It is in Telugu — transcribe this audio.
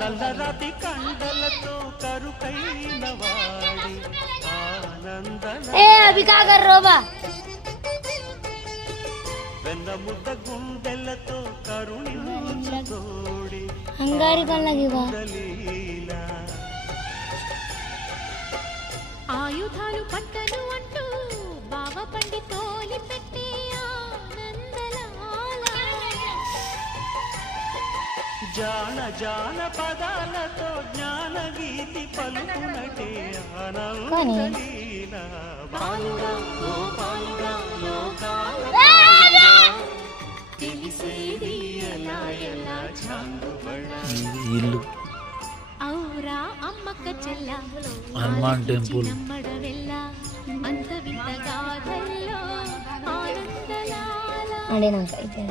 నల్లరాతి కండలతో కరుకైన వాడి ఏ అభి కా కర్ రోబా వెన్నముద్ద గుండెలతో కరుణించుతోడి హంగారి కళ్ళకి బా ఆయుధాలు పట్టను అంటూ బావ పండి తోలి పెట్టి జాన జాన పదాలతో జ్ఞాన గీతి పలుకునటే ఆనందలీల బాలుడా గోపాలుడా లోకాల తెలిసేది ఎలా ఎలా చాంగుబడ ఇల్లు ఔరా అమ్మక్క చెల్ల హనుమాన్ టెంపుల్ నమ్మడవెల్ల అంత వింత గాథల్లో ఆనందలాల అడే నాకు అయితే